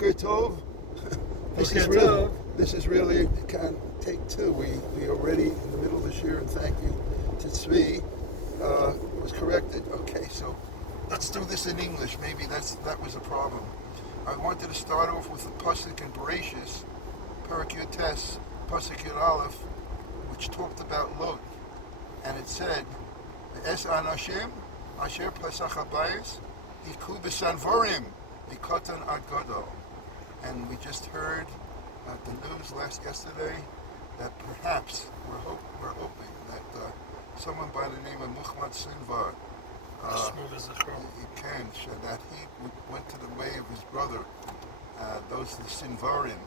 Boker Tov. This is really can't take two. We already in the middle of this year, and thank you to Tzvi. It was corrected. Okay, so let's do this in English. Maybe that was a problem. I wanted to start off with the pasuk in Bereshis, Parak Yud Tes, pasuk Yud Aleph, which talked about Lot, and it said, "Es anashim asher pasach habayis hiku b'sanvorim mikatan ad gadol." And we just heard the news yesterday that perhaps we're hoping that someone by the name of Muhammad Sinvar, that he went to the way of his brother, those the Sinvarim,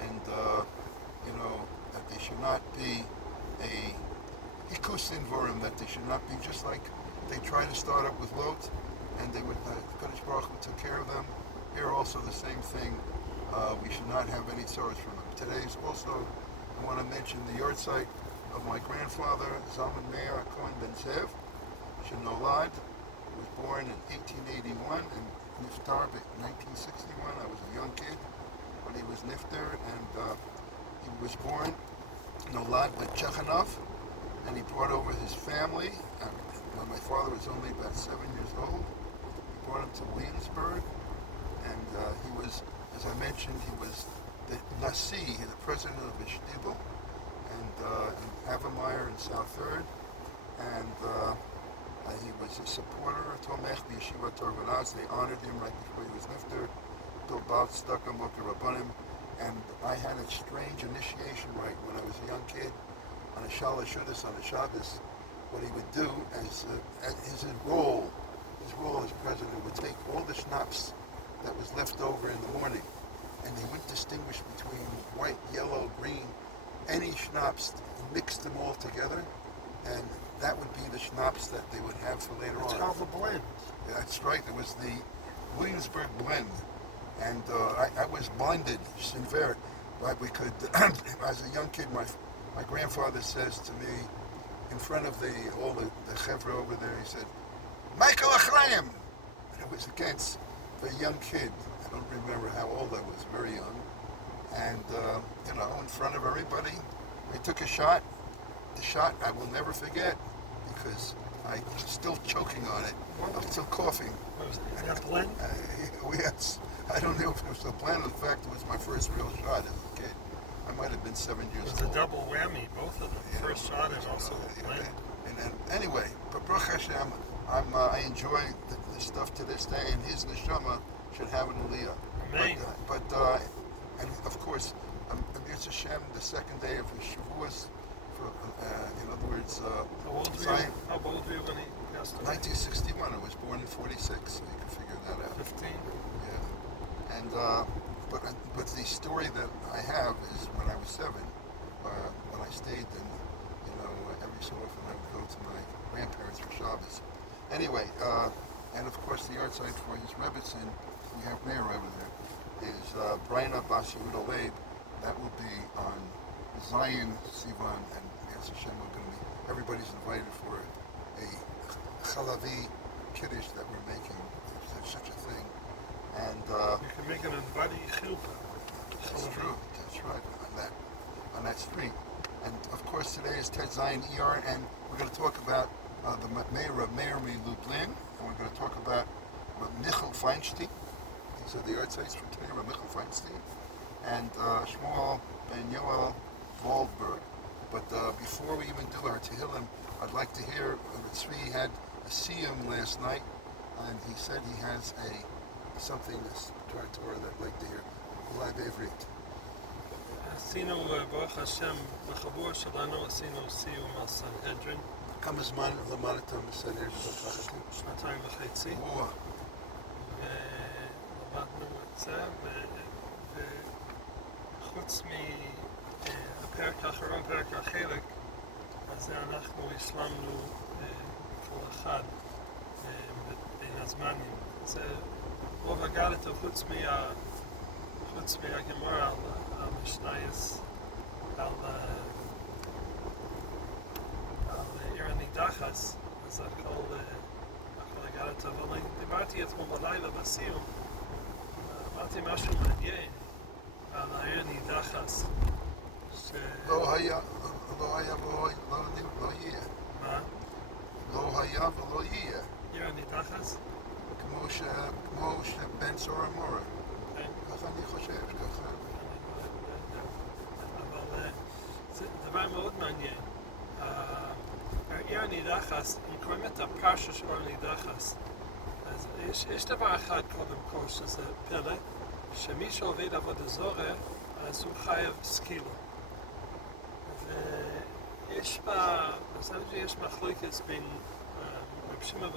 and that they should not be a Hikus Sinvarim, that they should not be just like they tried to start up with Lot, and they would Kadosh Baruch Hu took care of them. Here also the same thing. We should not have any sorrows from them. Today is also, I want to mention the yahrzeit of my grandfather, Zalman Meir Cohen Ben Zev, Shenolad, who was born in 1881 and niftar in 1961. I was a young kid when he was niftar, and he was born Nolad by Chechanov, and he brought over his family. When my father was only about 7 years old, he brought him to Williamsburg, and he was, as I mentioned, he was the Nasi, the president of the Shtibel, and in Havemeyer in South Third, and he was a supporter of Tomech, the Yeshiva Torah. They honored him right before he was niftar, Bilbao Stuckham, Rabbanim, and I had a strange initiation rite when I was a young kid on a Shalosh Shudas, on a Shabbos. What he would do as his role as president would take all the schnapps that was left over in the morning, and they wouldn't distinguish between white, yellow, green, any schnapps, mixed them all together, and that would be the schnapps that they would have for later on. It's called the blend. Yeah, that's right. It was the Williamsburg blend, and I was blinded, Sinver. We could, as a young kid, my grandfather says to me, in front of all the chevra over there, he said, "Michael Achraim!" And it was against the young kid. I don't remember how old I was, very young. And, in front of everybody, I took a shot. The shot I will never forget, because I'm still choking on it. I'm still coughing. Was that a blend? Yes. I don't know if it was a blend. In fact, it was my first real shot as a kid. I might have been 7 years old. It was a double whammy, both of them. First shot and also a blend. And anyway, but Baruch Hashem, I enjoy the stuff to this day, and his neshama should have an aliyah. Amen. But and of course, Yirtzeh Hashem, the second day of his Shavuos, in other words, How old were you when he passed away? 1961. I was born in 46, so you can figure that out. 15? Yeah. And but the story that I have is when I was 7, when I stayed in, every so often I would go to my grandparents for Shabbos. Anyway, and of course the yahrzeit for his Rebbetzin, we have Meir over there, is Braina Bas Yehuda Leib. That will be on Zion, Sivan, and Yirtzeh Hashem. Everybody's invited for a chalavi kiddush that we're making. There's such a thing. And you can make it in Vadi Chilpa. That's true. That's right. On that street. And of course today is Ted Zion ER, and we're going to talk about the Meir Lublin, and we're going to talk about Michal Feinstein. These are the yahrzeits for today, Michal Feinstein, and Shmuel Ben Yoel Waldberg. But before we even do our Tehillim, I'd like to hear, Tzvi had a siyum last night, and he said he has something that's Torah that I'd like to hear. Live Ivrit. עשינו, ברוך השם, בחיבור שלנו עשינו סיום על סנהדרין. כמה זמן למדתם בסנהדרין? 2.5. ולמדנו את זה, וחוץ מהפרק האחרון, פרק החלק, אז אנחנו השלמנו כל אחד בין הזמנים. זה רוב הגלת חוץ מהגמרא על משנייס, על עיר הנידחס, אז הכל הגלת. אבל דיברתי אתמול בלילה בסיום, אמרתי משהו מעניין על העיר נידחס. לא היה ולא יהיה. מה? לא היה ולא יהיה. עיר נידחס? כמו שבן סורה מורה. כן. ככה אני חושב, ככה. אבל זה דבר מאוד מעניין. העיר הנידחס, אם קוראים את הפרשה של הנידחס, אז יש דבר אחד קודם כל שזה פלא, שמי שעובד עבודה זרה, אז הוא חייב סקילה. ויש יש מחלוקת בין רב שמעון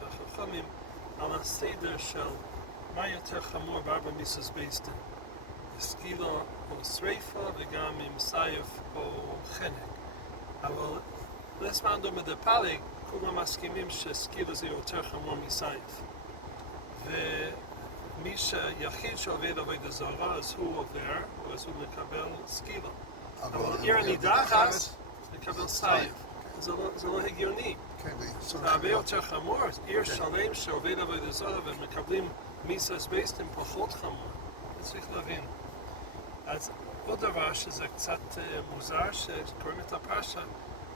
והחכמים על הסדר של מה יותר חמור בארבע מיסוס בייס דין. סקילה או שריפה וגם עם סייף או חנק. אבל לזמן דומה דפאלי, כולם מסכימים שסקילה זה יותר חמור מסייף. ומי שיחיד שעובד עבודה זרה, אז הוא עובר, אז הוא מקבל סקילה. אבל עיר הנידחס, מקבל סייף. זה לא הגיוני. זה הרבה יותר חמור. עיר שלם שעובד עבודה זרה ומקבלים מיסוס בייס דין פחות חמור. צריך להבין. אז עוד דבר שזה קצת מוזר, שקוראים את הפרשה,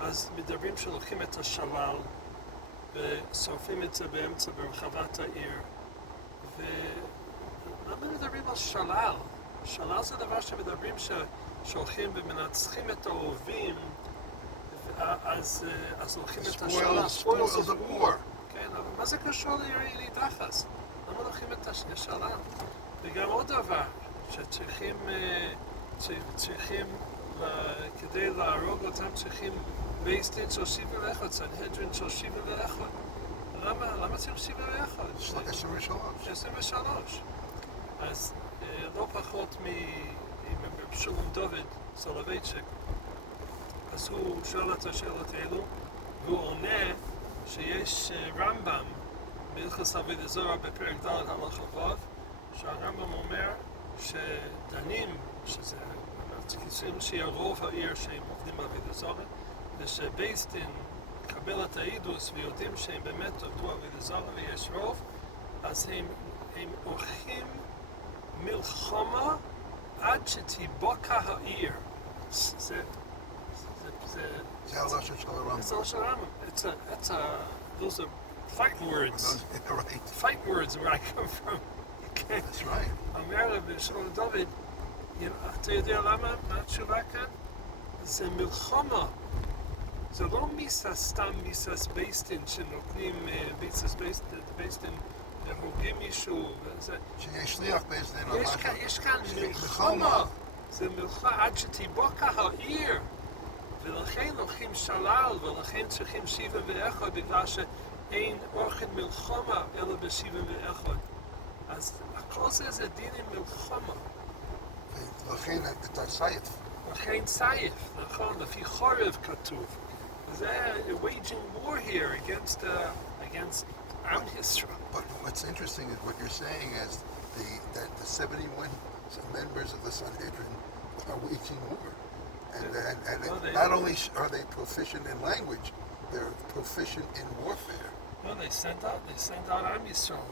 אז מדברים שלוקחים את השלל ושורפים את זה באמצע ברחבת העיר. ולמה מדברים על שלל? שלל זה דבר שמדברים שהולכים ומנצחים את האויבים, אז לוקחים את השלל. Spoils of war. כן, אבל מה זה קשור לעיר נידחס? למה לוקחים את השלל? וגם עוד דבר, שצריכים, כדי להרוג אותם, צריכים בייס דין של 71, סנהדרין של 71. למה צריך 71? 23. אז לא פחות משלום דוד סולובייצ'יק. אז הוא שואל את השאלות האלו, והוא עונה שיש רמב"ם בהלכות עבודה זרה בפרק ד' הלכה ו', שהרמב"ם אומר שדנים, שזה כיסים שיהיה רוב העיר שהם עובדים בעבודה זרה, ושבייס דין מקבל את העידוס ויודעים שהם באמת עבדו עבודה זרה ויש רוב, אז הם עורכים מלחמה עד שתיבוקע העיר. זה הלשון של הרמב"ם. זה הלשון של הרמב"ם. Those are fight words. Right. Fight words where I come from. That's right. אומר בשלום דוד, אתה יודע למה? מה התשובה כאן? זה מלחמה. זה לא סתם מיסס בייסטין שנותנים מיסס בייסטין והורגים מישהו. שיש שליח בייס דין. יש כאן מלחמה. זה מלחמה עד שתיבוקע העיר. ולכן לוקחים שלל ולכן צריכים 71 בגלל שאין אורחת מלחמה אלא ב71. אז הכל זה דין עם מלחמה. ולכן את הסייף. לכן סייף, נכון, לפי חורב כתוב. זה waging war here against Am Yisrael. But what's interesting is what you're saying is that the 71 members of the Sanhedrin are waging war. And not only are they proficient in language, they're proficient in warfare. No, they send out Am Yisrael.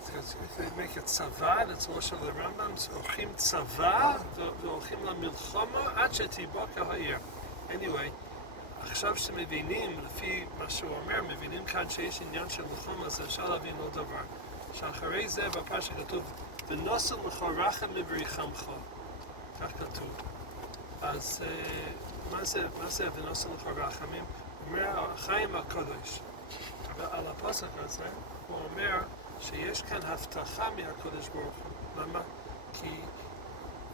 They make it tzavah, that's also the Rambam, הולכים צבא והולכים למלחמה עד שתיבוקע העיר. Anyway, עכשיו שמבינים, לפי מה שהוא אומר, מבינים כאן שיש עניין של מלחמה, אז אפשר להבין עוד דבר. שאחרי זה בפרשה כתוב, ונוסל לך רחם מבריחמך. כך כתוב. אז מה זה ונוסל לך רחמים? אומר החיים הקדוש. על הפסוק הזה הוא אומר שיש כאן הבטחה מהקדוש ברוך הוא. למה? כי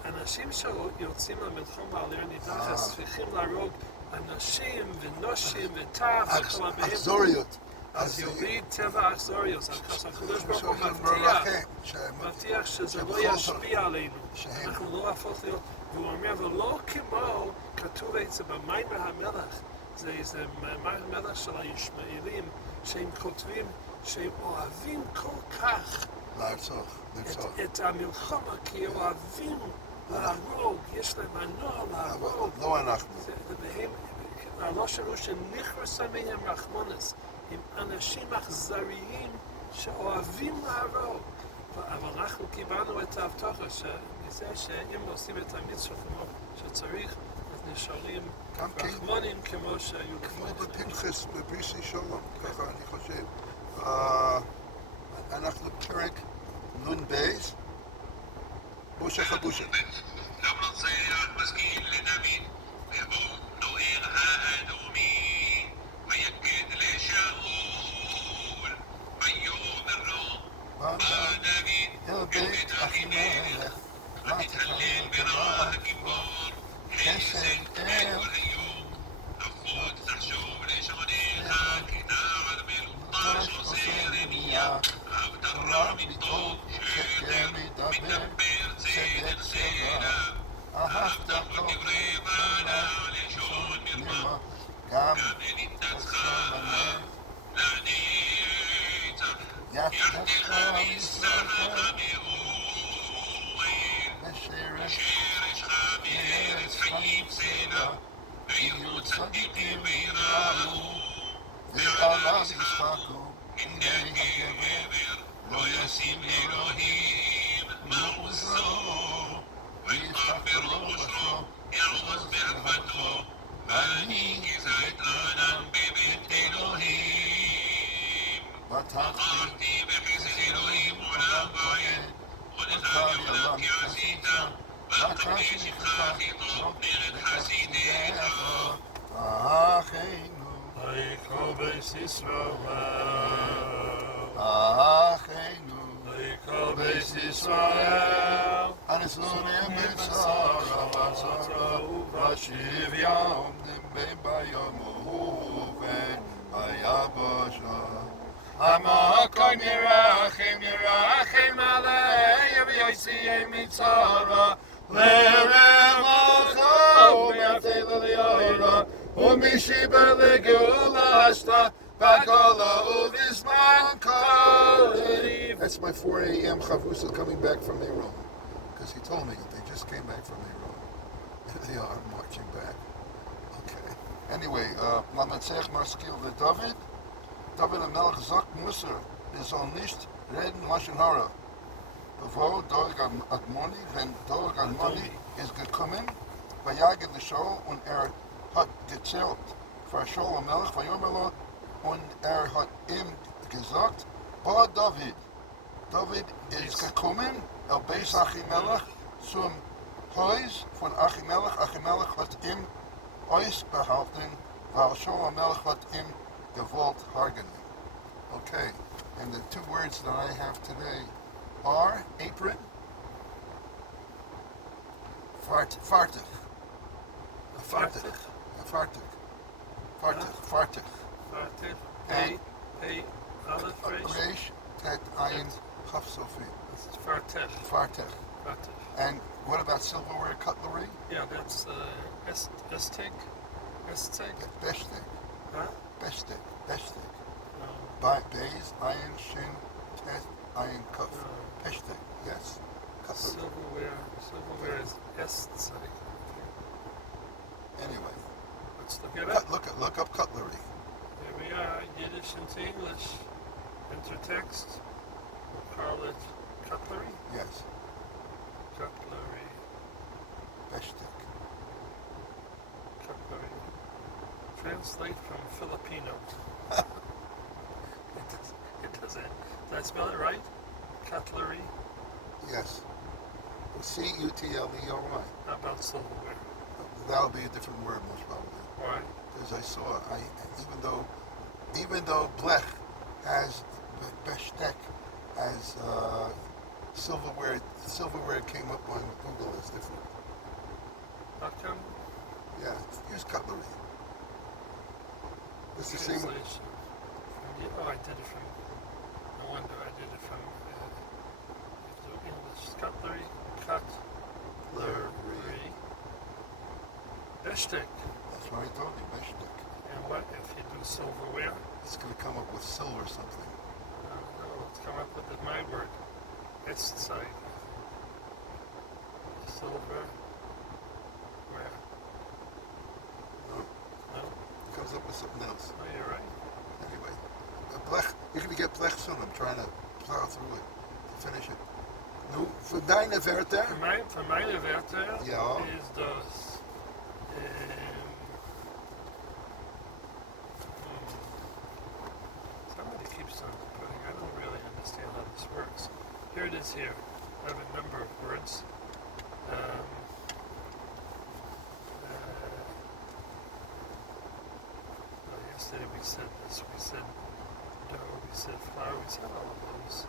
אנשים שיוצאים למלחמה על עיר נידחס צריכים להרוג אנשים ונשים וטף וכל הבאים. אכזוריות. אז יוריד טבע אכזוריות. אז הקדוש ברוך הוא מבטיח שזה לא ישפיע עלינו. אנחנו לא הפוך להיות. והוא אומר, ולא כמו כתוב את זה במיימר המלך. זה מאמר המלך של הישמעאלים, שהם כותבים שהם אוהבים כל כך את המלחמה, כי הם אוהבים להרוג, יש להם מנוע להרוג. לא אנחנו. הלשון הוא שנכרסה מהם רחמנס, הם אנשים אכזריים שאוהבים להרוג. אבל אנחנו קיבלנו את ההבטחה מזה שאם עושים את המצווה כמו שצריך, אז נשארים רחמונים כמו שהיו כמו בפנחס בבריסי שלום, ככה אני חושב. אנחנו פרק נון בייס, בושה חבושה. למרות סייח משכיל לדוד, ויבוא נוער האדומי, ויקד לשאול, ויאמר לו, בא דוד, אל בית אחימלך, ותתהלל ברע הגיבור, חסד אל היום, נפות תחשוב לשעונך, כתעל מלוטש עושה רמייה, אבטרה מטוב, שקר מדבר צדק סלע, אהבת כל דברי בנה לשון מרמה, גם לנתצך לנצח, יחדך מסך מאוהל, ושרשך מארץ חיים סלע, ויהיו צדיקים ויראו, ועליו ישחקו, הנה הגבר, לא ישים אלוהים מעוזו, ויפתח בראשו, יעוז באדמתו, ואני כזית לאדם בבית אלוהים. בחרתי בחסד אלוהים עולם ועד, עודך לעולם כי עשית, ואחרי ששמך הכי טוב נרד חסידיך. אחינו, ויקרא בית ישראל, אחינו, ויקרא בית ישראל, הנשאונים בצרה ובצרה, ובשוויון בין ביום ובן היבשה. המקום ירחם עלי, ויוציאם מצרה, לרווחה ומהתל ליורה, ומשיבה לגאולה השתה, בגולה ובזמן קריב. That's my 4 a.m. Chavrusa coming back from Iran, because he told me they just came back from Iran. They are marching back. Okay. Anyway, Lamatzech Maskil de David. David HaMelech sagt Musar, soll nicht reden Lashon Hara. Bevor Doeg Admoni, wenn Doeg Admoni ist gekommen, vayaged l'Shaul, und hat gezählt für Shaul HaMelech, vayomer lo, und hat ihm gesagt, Ba David. David ist gekommen, el Beis Achimelech, zum Haus von Achimelech. Achimelech hat ihm ausbehalten, weil Shaul HaMelech hat ihm gewollt hargenen. Okay, and the 2 words that I have today are apron, fartig, Hey, Aleph, Reish, Tet, Ayin, Chaf, Sofi. Fartig. And what about silverware cutlery? Yeah, that's Estig. Bestek. Huh? Bestek. No. Bays, Ayin, Shin, Tet, Ayin, Kuf. No. Bestek, yes. Cutlery. Silverware is Estig. Anyway, Let's look it up. look up cutlery. Here we are, Yiddish into English. Intertext. We'll call it cutlery. Yes, Cutlery. Bestek. Cutlery. Translate from Filipino. It doesn't. Did I spell it right? Cutlery. Yes. C-U-T-L-E-R-Y. How about silverware? That'll be a different word most probably. Why? Because I saw, even though Blech has Bestek as silverware came up on Google as different. How come? Yeah, here's cutlery. It's the same. Translation. Oh, I did it from. No wonder I did it from English. Cutlery. Cutlery. Bestek. That's what I told you, Bestek. And what if you do silverware? It's going to come up with silver something. No, let's come up with my word. It's like silver. Where? No, No? it comes up with something else. Oh, you're right. Anyway, Blech, you're going to get Blech soon. I'm trying to plow through it to finish it. meine Wörter? Für meine Wörter Ja. ist das somebody keeps on putting, I don't really understand how this works. Here it is here. I have a number of words. Yesterday we said this, we said dough, we said flour, we said all of those.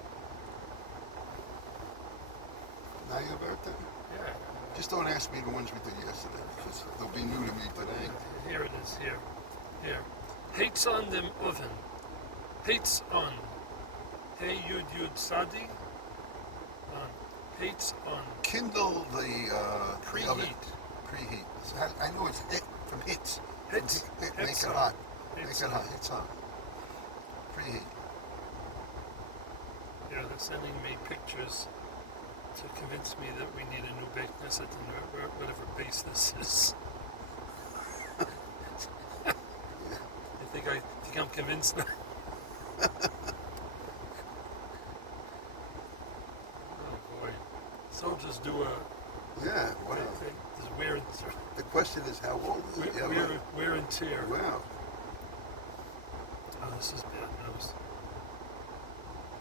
Meine Wörter? Yeah. Just don't ask me the ones we did yesterday because they'll be new to me today. Here it is, here. Heiz on dem Oven. Heiz on. Hey Yud Yud Sadi. On. Heiz on. Kindle the oven. Preheat. Preheat. So I know it's hit from hits. Hits. Make Hits it on. hot. Hits Make it on. hot. It's on. Preheat. Yeah, they're sending me pictures to convince me that we need a new bake knesset in whatever base this is. I think I'm convinced now. Oh boy. Soldiers do Yeah. Wow. there's wear and The question is how old is it? Yeah, right. wear and tear. Wow. Oh, this is bad news.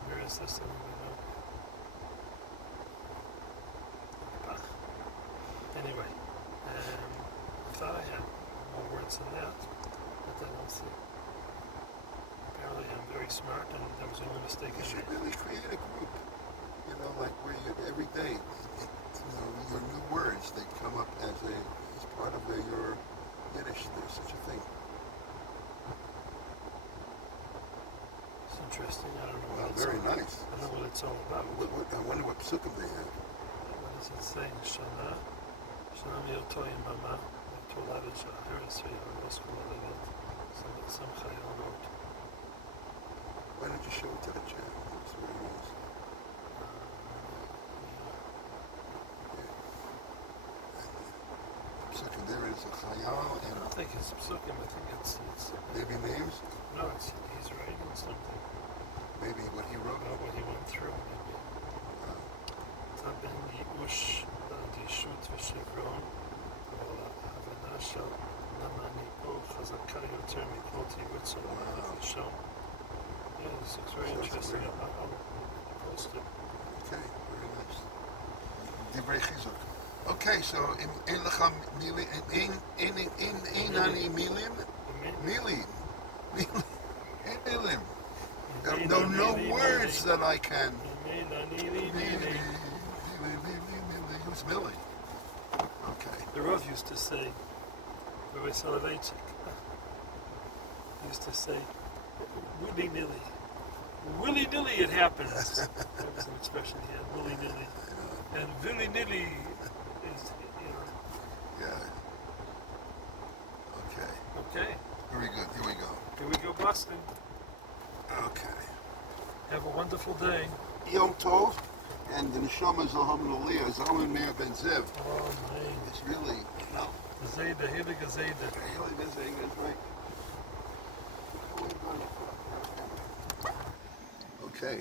Where is this? I don't even know. Anyway, I thought I had more words than that, but I don't see. Apparently I'm very smart and there was only a mistake You in should me. really create a group. You know, like where you, every day, your new words, they come up as part of your Yiddish. There's such a thing. It's interesting. I don't know Well, what it's very all nice. I don't know what it's all about. I wonder what psukim they have. What does it say? Shana Yoto Imama Toladet Shaharis V'Yavosku Oladet Some Chayil wrote. Why don't you show it to the chat? That's what it is. Psukim, there is a chayal I and don't think it's psukim. I think it's maybe names. no. He's writing something Maybe what he wrote. about what he went through. Maybe. Taben Yiush Dishut V'Chevron אבל ההבנה של למה אני פה חזקה יותר מכל תירוץ או לשון. Yeah, this looks very interesting. I'll post it. Okay, very nice. Divrei chizuk. Okay, so in lecha milim, in ani milim, milim, milim. No words that I can. Who's Millie? Okay. The Rav used to say, Rabbi Soloveitchik, he used to say, willy-nilly. Willy-nilly it happens. That was an expression he had, willy-nilly. And willy-nilly is, Yeah. Okay. okay. Very good. Here we go. Here we go, Boston. Okay. Have a wonderful day. Yom Tov and the Neshama Zoham Aliyah, Zalman Meir Ben Zev. Oh, man. It's really, Zayda, Heilige Zayda. really Ben Zev is right. Okay.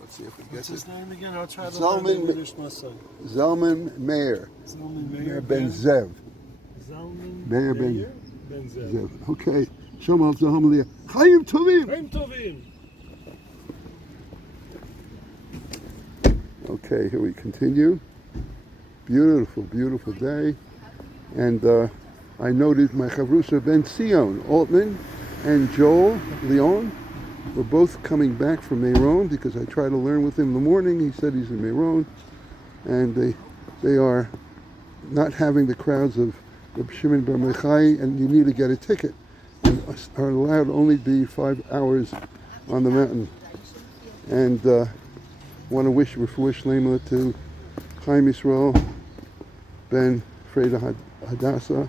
Let's see if we What's get his it. name again? I'll try to Zalman learn English myself. Zalman Meir. Zalman Meir Ben Zev. Zalman Meir Ben Zev. Zev. Okay. Shema Zoham Aliyah. Chayim Tovim. Chaim Tovim. Okay, here we continue. Beautiful, beautiful day. And I noted my Chavrusa Ben Sion, Altman, and Joel Leon were both coming back from Meron because I try to learn with him in the morning. He said he's in Meron. And they are not having the crowds of Reb Shimon Bar Yochai, and you need to get a ticket. And are allowed to only be 5 hours on the mountain. And want to wish refuah shlema to Chaim Yisrael Ben Freda Hadassah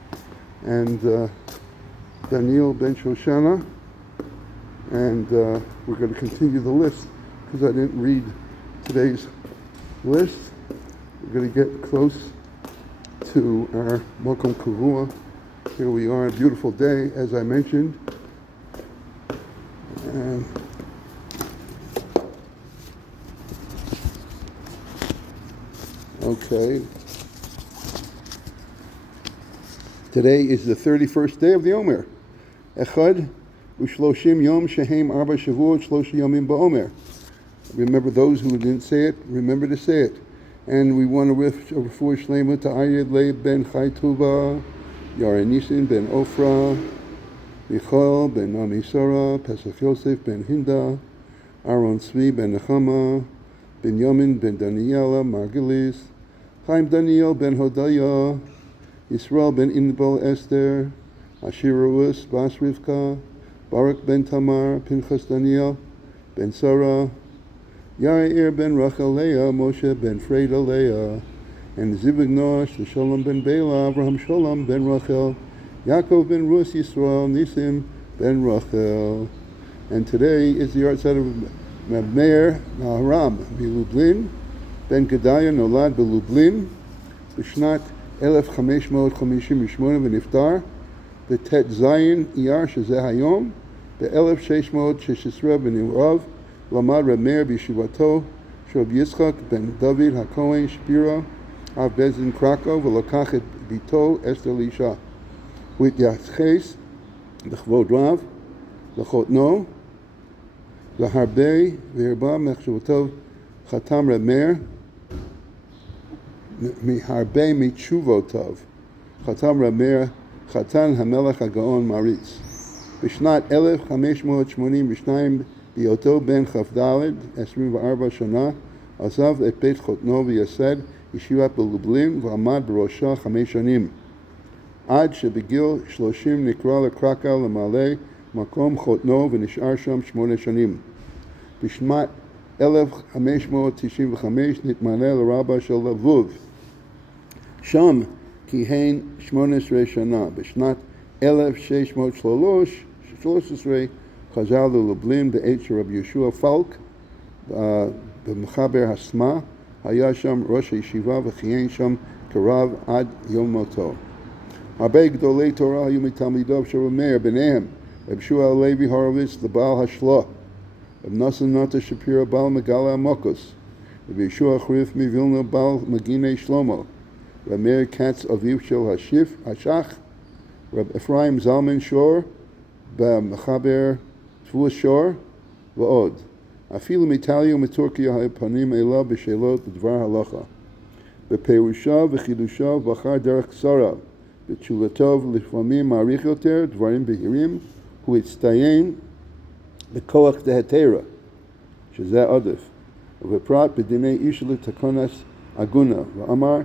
and Daniel Ben Shoshana. And we're going to continue the list because I didn't read today's list. We're going to get close to our Mokom Kavua. Here we are, a beautiful day, as I mentioned. And Okay. Today is the 31st day of the Omer. Echad u'shloshim yom shehem arba shavuot shlosh yomim ba'omer. Remember those who didn't say it, remember to say it. And we want to wish a refuah shlema to Aryeh Leib ben Chai Tuva, Yara Nisin ben Ofra, Michal ben Nami Sarah, Pesach Yosef ben Hinda, Aaron Tzvi ben Nechama, ben Yamin ben Daniela Margulis, Chaim Daniel ben Hodaya, Yisrael ben Inbal Esther, Ashirus Bas Rivka, Barak ben Tamar, Pinchas Daniel ben Sarah, Yair ben Rachel Leah, Moshe ben Freda Leah, and Zivig Nosh, the Shalom ben Bela, Abraham Shalom ben Rachel, Yaakov ben Rus Yisrael, Nisim ben Rachel. And today is the yahrzeit of Meir Naharam Lublin, ben Gedaya Nolad Belublin, B'shnat 1558 ונפטר, בט' זין אייר שזה היום, ב-1616 בנעוריו, למד רב מאיר בישיבתו של רב יצחק בן דוד הכהן שפירא, אב בית דין קרקוב, ולקח את ביתו אסתר לאישה. הוא התייחס בכבוד רב לחותנו, והרבה מחשבותיו חתם רב מאיר, מהרבה מתשובותיו חתם רב מאיר חתן המלך הגאון מעריץ. בשנת 1582 בהיותו בן כ"ד, 24 שנה, עזב את בית חותנו וייסד ישיבת בלובלין ועמד בראשה 5 שנים. עד שבגיל 30 נקרא לקרקע למעלה מקום חותנו ונשאר שם 8 שנים. בשנת 1595 נתמנה לרבה של לבוב. שם כיהן 18 שנה. בשנת 1613 חזר ללובלין בעת שרב יהושע פלק במחבר הסמה, היה שם ראש הישיבה וכיהן שם כרב עד יום מותו. הרבה גדולי תורה היו מתלמידיו של רב מאיר, ביניהם רב שמואל לוי הורוביץ לבעל השלם, רב נאסן נטה שפירא בעל מגלה עמוקוס, רב יהושע חריף מווילנה בעל מגיני שלמה, רב מאיר כץ אביו של השח, רב אפרים זלמן שור במחבר תבוס שור ועוד. אפילו מאיטליה ומטורקיה היו פנים אליו בשאלות בדבר הלכה. בפירושיו וחידושיו בחר דרך קצרה, בתשובתו לפעמים מעריך יותר דברים בהירים, הוא הצטיין בכוח דהתרא, שזה עודף, ובפרט בדיני איש לתקונס אגונה, ואמר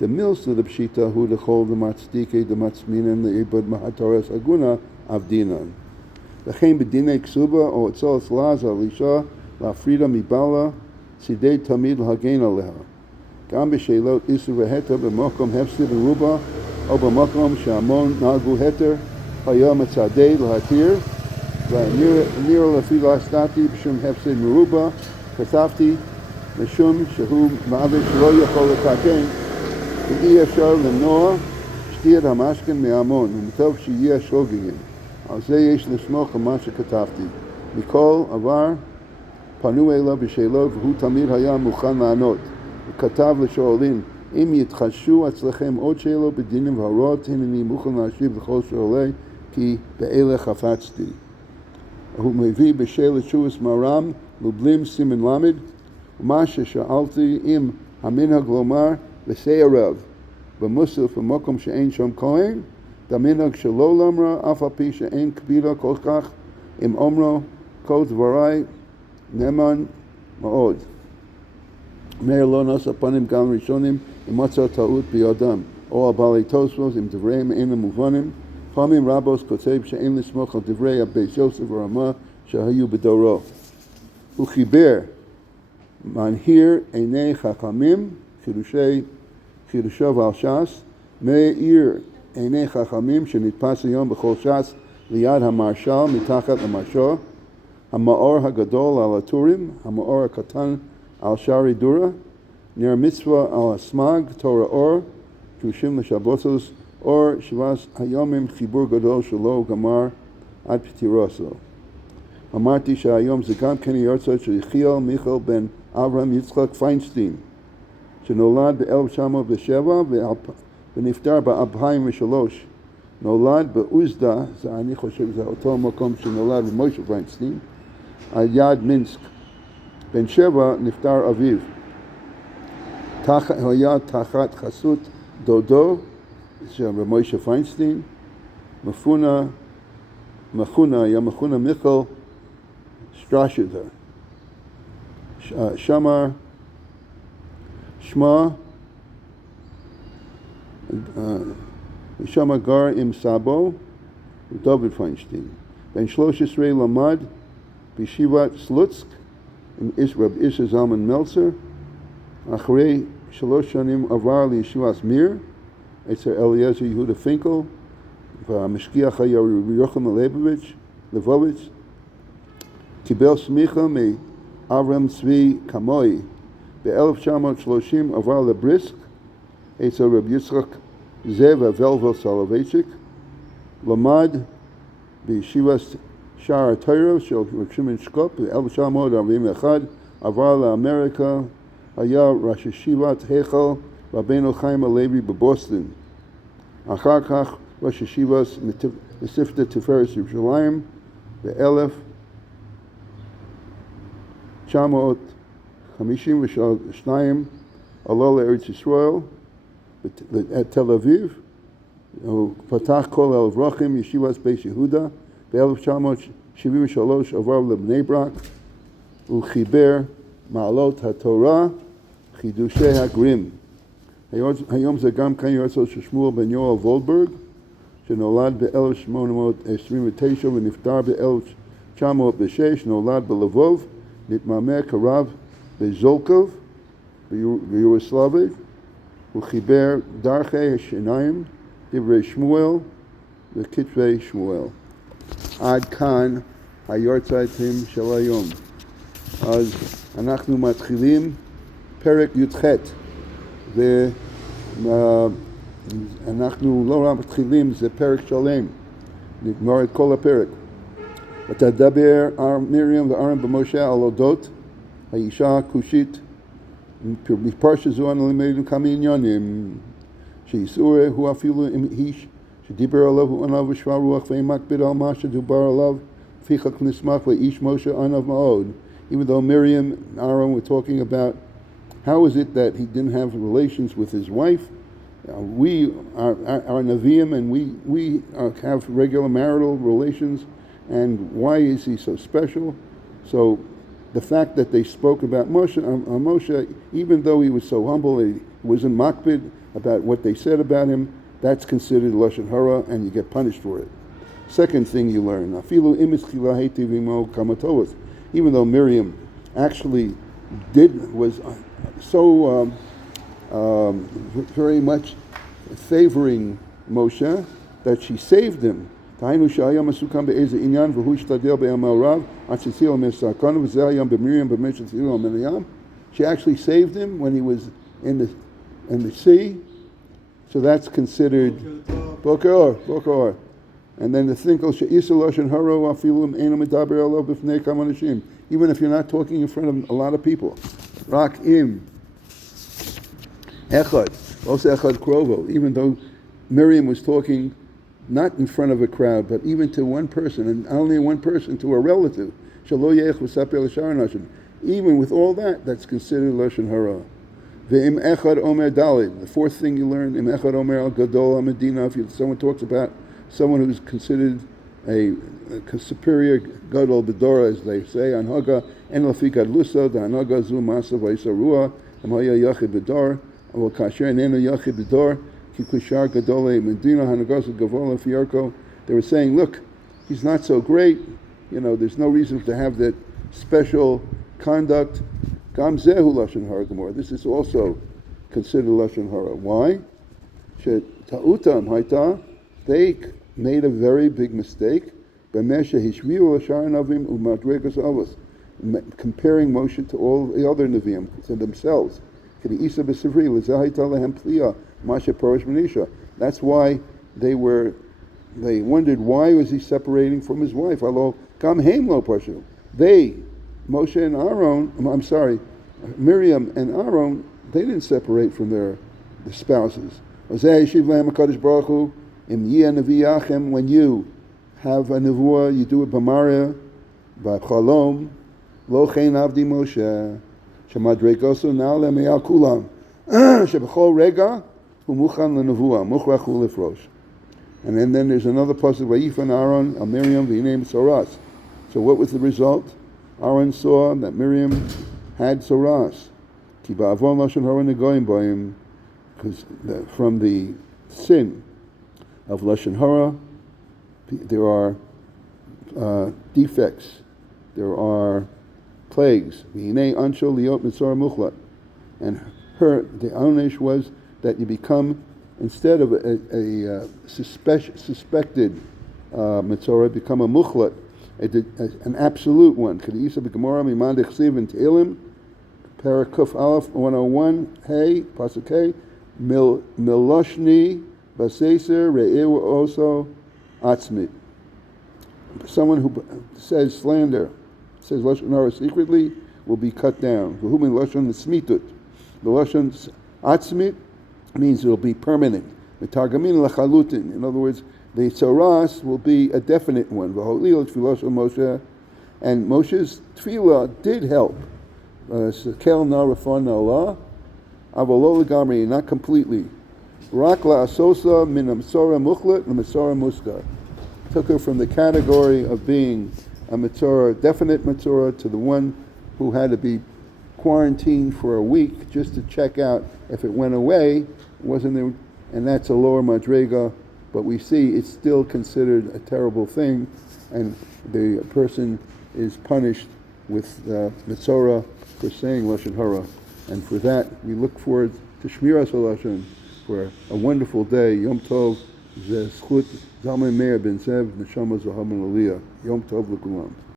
דמילסא דפשיטא הוא לכל דמצדיקי דמצמינן לעיבוד מהתורס אגונה אבדינן. וכן בדיני כסובה או אצל סלאז על אישה להפרידה מבעלה, צידי תמיד להגן עליה. גם בשאלות איסור והתר במקום הפסד ורובה, או במקום שהמון נהגו התר, היה מצעדי להתיר, ונראה לפי להסתתי בשום הפסד מרובה, כתבתי משום שהוא מעבד שלא יכול לתקן, ואי אפשר למנוע שתיית המשכן מהמון, ומטוב שיהיה שוגגים. על זה יש לסמוך על מה שכתבתי. מכל עבר פנו אליו בשאלות והוא תמיד היה מוכן לענות. הוא כתב לשואלים, אם יתחשו אצלכם עוד שאלות בדינים והוראות, הנני מוכן להשיב לכל שואלי, כי באלה חפצתי. הוא מביא בשאלת שובס מרם, לובלין סימן למד, ומה ששאלתי אם המנהג לומר וסערב במוסף במקום שאין שם כהן, דמנהג שלא למרה, אף על פי שאין קבילה כל כך, אם אומרו כל דבריי נאמן מאוד. מאיר לא נשא פנים גם ראשונים אם מצא טעות בידם, או על בעלי תוספות אם דבריהם אינם מובנים. פעמים רבות כותב שאין לסמוך על דברי הבית יוסף ורמה שהיו בדורו. הוא חיבר מנהיר עיני חכמים, חידושיו על ש"ס, מאיר עיני חכמים שנתפס היום בכל ש"ס ליד המרשל מתחת למשו, המאור הגדול על הטורים, המאור הקטן על שערי דורה, נר מצווה על הסמג, תורה אור, דרושים לשבתוס, אור שבעת היומים, חיבור גדול שלו גמר עד פטירתו. אמרתי שהיום זה גם כן יהרצות של יחיאל מיכאל בן אברהם יצחק פיינסטיין, שנולד ב-1907 ונפטר ב-2003. נולד בעוזדה, אני חושב שזה אותו מקום שנולד במוישה ויינסטיין, על יד מינסק. בן 7 נפטר אביו. הוא היה תחת חסות דודו של מוישה ויינסטיין, היה מחונה מיכל שטרשדר. שמר שמה, שם גר עם סבו, דוד פיינשטיין. בן 13 למד בישיבת סלוצק עם רב אישה זלמן מלצר. אחרי 3 שנים עבר לישיבת מיר אצל אליעזר יהודה פינקל, והמשגיח היה יוחנן ליבוביץ'. קיבל סמיכה מאברהם צבי קמוי. ב-1930 עבר לבריסק אצל רב יצחק זאב ולבל סולובייצ'יק. למד בישיבת שער התורה של רב שמעון שקופ. ב-1941 עבר לאמריקה, היה ראש ישיבת היכל רבנו חיים הלוי בבוסטון. אחר כך ראש ישיבת מספתא תפארת ירושלים. ב-1952 עלה לארץ ישראל, לתל אביב. הוא פתח כל האברכים, ישיבת בית יהודה. ב-1973 עבר לבני ברק. הוא חיבר מעלות התורה, חידושי הגרים. היום זה גם כאן יועצו של שמואל בן יואל וולברג, שנולד ב-1829 ונפטר ב-1906, נולד בלבוב, נתמהמה כרב בזולקוב, ביורוסלביה. הוא חיבר דרכי השיניים, דברי שמואל וכתבי שמואל. עד כאן היורצייטים של היום. אז אנחנו מתחילים פרק י"ח, ואנחנו לא רק מתחילים, זה פרק שלם, נגמר את כל הפרק. ותדבר מרים ואהרון במשה על אודות האישה הכושית. מפרשה זו אנו למדים כמה עניינים, שיסעורה הוא אפילו עם איש שדיבר עליו הוא ענב ושבע רוח ואין מקפיד על מה שדובר עליו, לפיכך נשמח ואיש Moshe ענב מאוד. Even though Miriam and Aaron were talking about how is it that he didn't have relations with his wife, we are Nevi'im and we have regular marital relations, and why is he so special? So the fact that they spoke about Moshe, even though he was so humble, he wasn't makpid about what they said about him, that's considered Lashon Hara and you get punished for it. Second thing you learn, even though Miriam actually was so very much favoring Moshe that she saved him. She actually saved him when he was in the sea. So that's considered Boker Or. And then the thing called She'isa Lashon Hara afilu eino medaber alav b'fnei kama anashim. Even if you're not talking in front of a lot of people. Rak im echad, also echad krovo. Even though Miriam was talking not in front of a crowd, but even to one person, and only one person, to a relative. Shelo yeich v'saper l'shar anashim. Even with all that, that's considered Lashon Hara. Ve'im echad omer dalid. The fourth thing you learn, im echad omer al gadol medina. If someone talks about someone who's considered a superior gadol bedora, as they say, anhaga en lafi gadlusa, the anhaga zu masa v'isarua, amaya yachid bedor, avol kasher enenu yachid bedor, ki kushar gadole medina hanagas gavola fiarko. They were saying, look, he's not so great. There's no reason to have that special conduct. Gam zehu lashon hara gemor. This is also considered lashon hara. Why? Ta'utam haita. They made a very big mistake. Comparing Moshe to all the other Nevi'im, to themselves. That's why they wondered, why was he separating from his wife? Moshe and Aaron, Miriam and Aaron they didn't separate from their spouses. When you have a nevuah, you do it b'mareh, b'chalom, lo chen avdi Moshe, shemadregosu na'ale me'al kulam, shebechol rega hu muchan lenevuah, muchrach hu lifrosh. And then there's another pasuk, vayifan Aaron al Miriam v'hinei soras. So what was the result? Aaron saw that Miriam had soras. Ki ba'avon lashon hara negoyim b'ayim, because from the sin of lashon hara, there are defects, there are plagues. V'hinei ansho liot mitzora muchlat. And the onesh was that you become, instead of a suspected mitzora, become a muchlat, an absolute one. Kedisa b'gemara miman dechsiv in Tehillim, Parakuf Aleph 101, hey, pasuk hey, miloshni baseser re'eu oso atzmit. Someone who says slander, says lashon hara secretly, will be cut down. V'hu min lashon smitut. The lashon atzmit means it will be permanent. Metargamin lachalutin. In other words, the tzoras will be a definite one. V'holil tefillah shel Moshe, and Moshe's tefillah did help. Sekel na rafan Allah, avolo legamri, not completely. Rak la asosa min amsora muchlet l'mesora muskar. Took her from the category of being a mitzvah, definite mitzvah, to the one who had to be quarantined for a week just to check out if it went away. Wasn't there? And that's a lower madrega, but we see it's still considered a terrible thing, and the person is punished with mitzvah for saying lashon hara. And for that, we look forward to Shmiras HaLashon for a wonderful day. Yom Tov, Zechut Zalmei Meir Ben Zev, Neshama Zahaman Aliyah. Yom Tov L'Kulam.